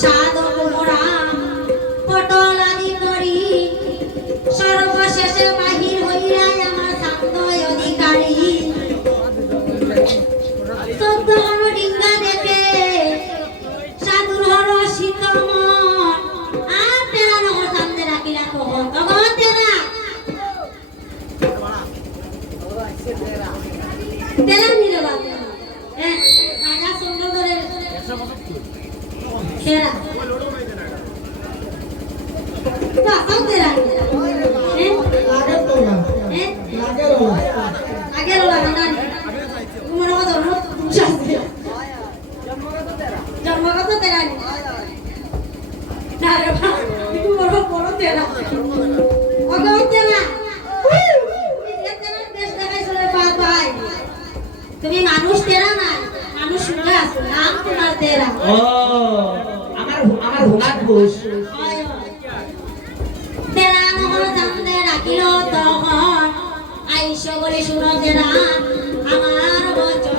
সাধু কুমরা পটল আদি করি সর্বশেষে বাহির হইয়া আমার সান্তয় অধিকারী চোদ্দ ডিঙ্গা দেখে সাধুর হর শীতমন আর তেরা নহর সামনে রাখিলা কহন তখন তেরা তেরা নিলে বাবা আগা সুন্দর ধরে তেরা বাসাও তেরা আগে রোলা না তোমার মতো জন্মগত তেরা না রে বাবা একটু বড় বড় তেরা ওগো তেরা তুমি মানুষ তেরা না মানুষ শুনে আছো নাম তোমার তেরা ও আমার হুনার ঘোষ তেরা নহর জানতে রাখিল তখন আইসো বলে শুনো তেরা আমার বচন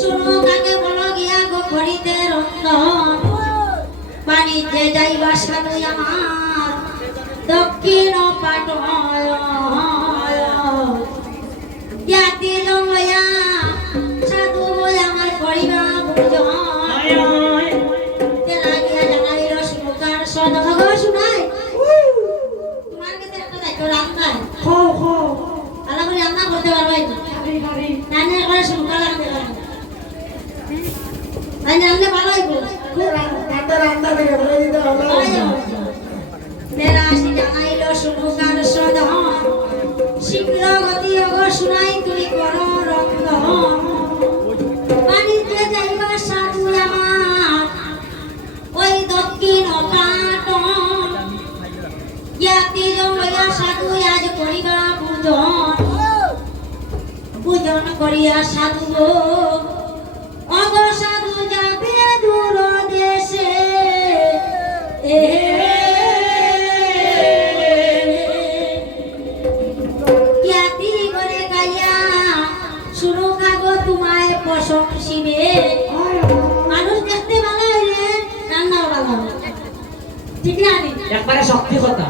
শুনো কাকে বলো গিয়া গো করিতে রন্ধন বাণিজ্যে যাইবা সাধু আমার দক্ষিণ পাটয় জ্ঞাতি জন্ময়া সাধু বলে আমার করিবা পূজন তেরা গিয়া জানাইল শুনকার সদগ শুনাই তোমার কাছে একটা দায়িত্ব রান্নায় আলা করে রান্না করতে পারবাই না রান্না করে শুনকার রান্না পারবে তাই রান্না ভালো হইব তেরা আসি জানাইল শুনকার সদগ শীঘ্র গতি অগ শুনাই তুমি কর রন্ধন বাণিজ্যে যাইবা সাধু আমার ওই দক্ষিণ পাটন জ্ঞাতি জময়া সাধু আজ করিবা পূজন করিয়া সাধু অগ সাধু যাবে দূর দেশে প্রশংসিবে মানুষ দেখতে ভালো হইলে রান্নাও ভালো হবে ঠিক না একবারে শক্তি কথা